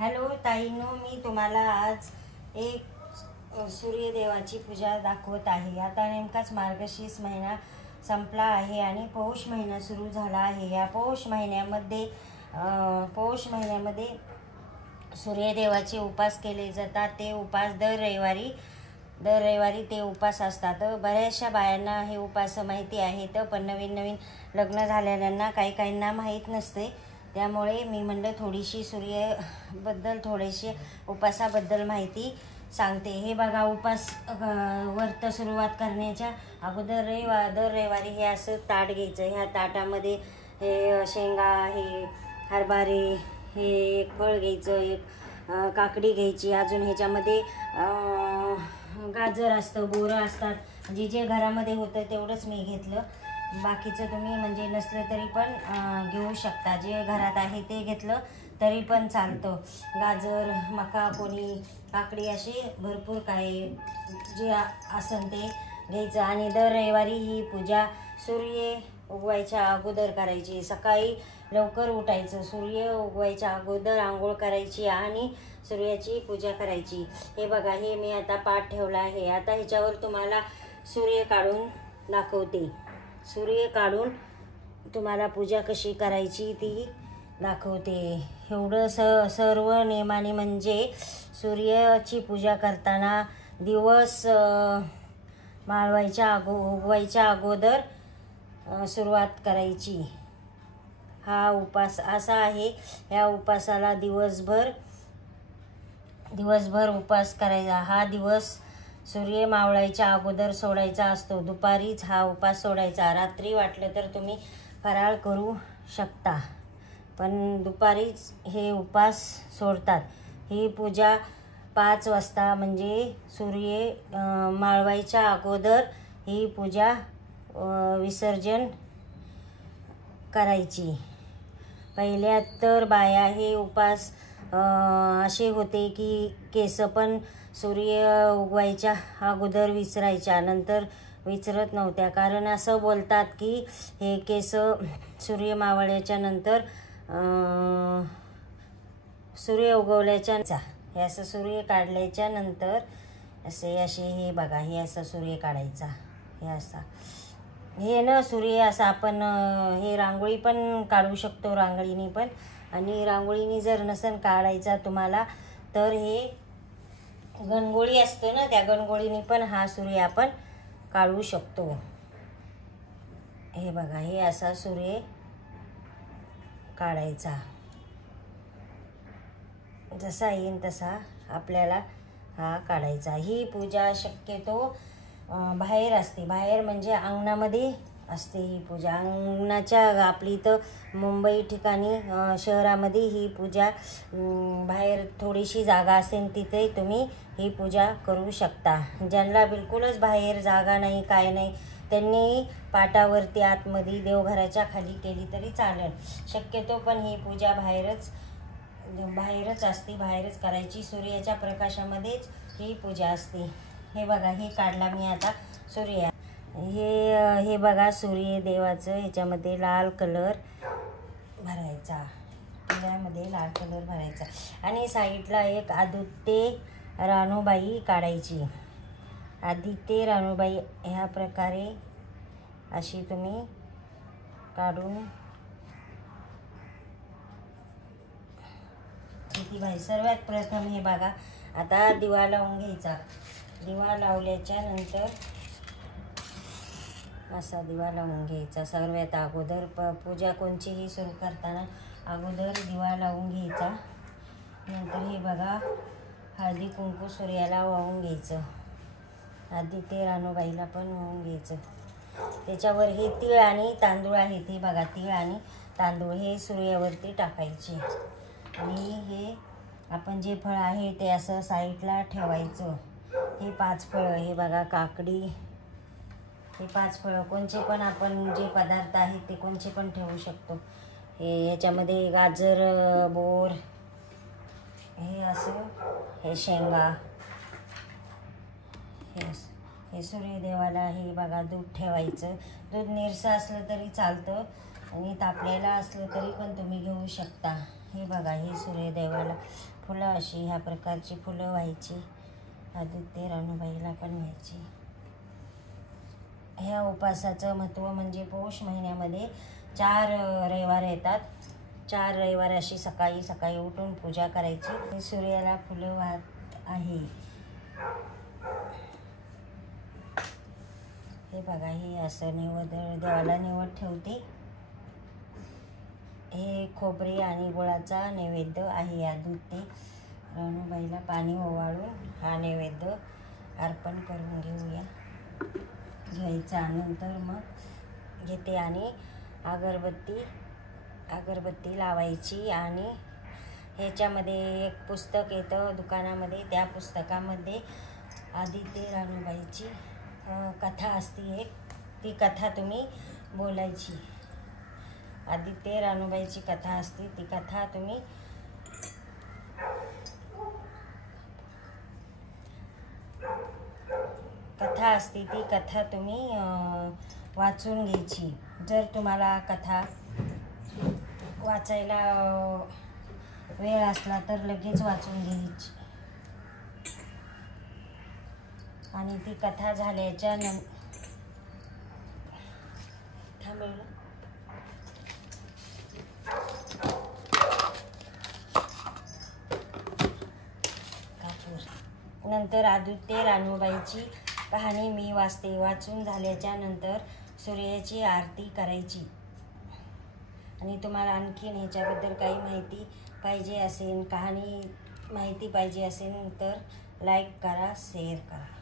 Hello ताईनो, मी तुम्हाला आज एक सूर्यदेवाची पूजा दाखवत आहे। आता नेमकाच मार्गशीर्ष महिना संपला आहे आणि पौष महिना सुरू झाला आहे। या पौष महिन्यामध्ये सूर्यदेवाचे उपास केले जातात। ते उपास दर रविवारी ते उपास असतात। बऱ्याचशा बायांना हे उपास माहिती आहेत, पण नवीन लग्न झालेल्यांना काहींना माहीत नसते। त्यामुळे मी म्हणलं थोडीशी थोडीशी उपासाबद्दल माहिती सांगते। हे बघा, व्रत सुरुवात करण्याच्या अगोदर दर रविवारी हे असं ताट घ्यायचं। ह्या ताटामध्ये हे शेंगा, हे हरभरे, हे एक फळ घ्यायचं, एक काकडी घ्यायची, अजून ह्याच्यामध्ये गाजर असतं, बोरं असतात। जे घरामध्ये होतं तेवढंच मी घेतलं, बाकीचं तुम्ही म्हणजे नसलं तरी पण घेऊ शकता। जे घरात आहे ते घेतलं तरी पण चालतं। गाजर, मका, कोणी काकडी, असे भरपूर काय जे असन ते घ्यायचं। आणि दर रविवारी ही पूजा सूर्य उगवायच्या अगोदर करायची। सकाळी लवकर उठायचं, सूर्य उगवायच्या अगोदर आंघोळ करायची आणि सूर्याची पूजा करायची। हे बघा, हे मी आता पाठ ठेवला आहे। आता ह्याच्यावर तुम्हाला सूर्य काढून दाखवते। सूर्य काढून तुम्हाला पूजा कशी करायची ती दाखवते। एवढं सर्व नियमाने म्हणजे सूर्याची पूजा करताना दिवस उगवायच्या अगोदर सुरुवात करायची। हा उपास असा आहे, या उपासाला दिवसभर उपास करायचा। हा दिवस सूर्य मावळायच्या अगोदर सोडायचा असतो। दुपारीच हा उपास सोडायचा। रात्री वाटलं तर तुम्ही फराळ करू शकता, पण दुपारीच हे उपास सोडतात। ही पूजा 5 वाजता म्हणजे सूर्य मावळायच्या अगोदर ही पूजा विसर्जन करायची। पहिल्या तर बाया हे उपास असे होते की केस पण सूर्य उगवायच्या अगोदर विसरायच्या, नंतर विसरत नव्हत्या। कारण असं बोलतात की हे केस सूर्य मावळल्याच्या नंतर सूर्य उगवल्याच्या हे असं सूर्य काढल्याच्या नंतर असे हे बघा, हे असं सूर्य काढायचा। हे ना सूर्य असं आपण हे रांगोळी पण काढू शकतो, रांगोळीने पण। आणि रांगोळीने जर नसन काढायचा तुम्हाला तर हे गणगोळी असतं ना, त्या गणगोळीने पण हा सूर्य आपण काढू शकतो। हे बघा, हे असा सूर्य काढायचा। जसा येईल तसा आपल्याला हा काढायचा। ही पूजा शक्यतो बाहेर असते, बाहेर म्हणजे अंगणामध्ये असते ही पूजा। अंगणाच्या आपली तर मुंबई ठिकाणी शहरामध्ये ही पूजा बाहेर थोडीशी जागा असेल तिथे तुम्ही ही पूजा करू शकता। ज्यांना बिलकुलच बाहेर जागा नाही, काय नाही, त्यांनी पाटावरती आतमध्ये देवघराच्या खाली केली तरी चालेल शक्यतो, पण ही पूजा बाहेरच असते, बाहेरच करायची। सूर्याच्या प्रकाशामध्येच ही पूजा असते। हे बघा, हे काढला मी आता सूर्य। हे बघा सूर्य देवाचं, ह्याच्यामध्ये लाल कलर भरायचा, पिवळ्यामध्ये लाल कलर भरायचा। आणि साईडला एक आदित्य रानूबाई काढायची। आदित्य रानूबाई ह्या प्रकारे अशी तुम्ही काढून सर्वात प्रथम हे बघा, आता दिवा लावून घ्यायचा। दिवा लावल्याच्या नंतर असा दिवा लावून घ्यायचा। सर्वात अगोदर पूजा कोणतीही सुरू करताना अगोदर दिवा लावून घ्यायचा। नंतर हे बघा, हळदी कुंकू सूर्याला वाहून घ्यायचं, आदित्य रानूबाईला पण वाहून घ्यायचं। त्याच्यावर हे तीळ आणि तांदूळ आहेत, हे बघा, तीळ आणि तांदूळ हे सूर्यावरती टाकायचे। आणि हे आपण जे फळ आहे ते असं साईडला ठेवायचं। हे 5 फळं, हे बघा, काकडी, हे 5 फळं कोणचे पण आपण जे पदार्थ आहेत ते कोणचे पण ठेवू शकतो। हे याच्यामध्ये गाजर, बोर, हे असं, हे शेंगा, हे सूर्यदेवाला हे बघा दूध ठेवायचं। दूध निरसं असलं तरी चालतं आणि तापलेलं असलं तरी पण तुम्ही घेऊ शकता। हे बघा, हे सूर्यदेवाला फुलं अशी ह्या प्रकारची फुलं व्हायची. आदित्य रानूबाईला पण व्हायची. ह्या उपासाचं महत्त्व म्हणजे पौष महिन्यामध्ये 4 रविवार येतात. 4 रविवार अशी सकाळी सकाळी उठून पूजा करायची. सूर्याला फुलं वाहत आहे. हे बघा, हे असं नैवेद्य देवाला निवड ठेवते. हे खोबरे आणि गुळाचा नैवेद्य आहे. आदित्य रानूबाईला पाणी ओवाळून हा नैवेद्य अर्पण करून घ्यायचा. नंतर मग घेते आणि अगरबत्ती लावायची. आणि ह्याच्यामध्ये एक पुस्तक येतं दुकानामध्ये, त्या पुस्तकामध्ये आदित्य रानूबाईची कथा असते एक, ती कथा तुम्ही बोलायची. आदित्य रानूबाईची कथा असते, ती कथा तुम्ही वाचून घ्यायची. जर तुम्हाला कथा वाचायला वेळ असला तर लगेच वाचून घ्यायची. आणि ती कथा झाल्याच्या नंतर आदित्य रानूबाईची कहाणी मी वाचते. वाचून झाल्याच्या नंतर सूर्याची आरती करायची. आणि तुम्हाला आणखीन ह्याच्याबद्दल काही माहिती पाहिजे असेल, कहाणी माहिती पाहिजे असेल तर लाईक करा, शेअर करा.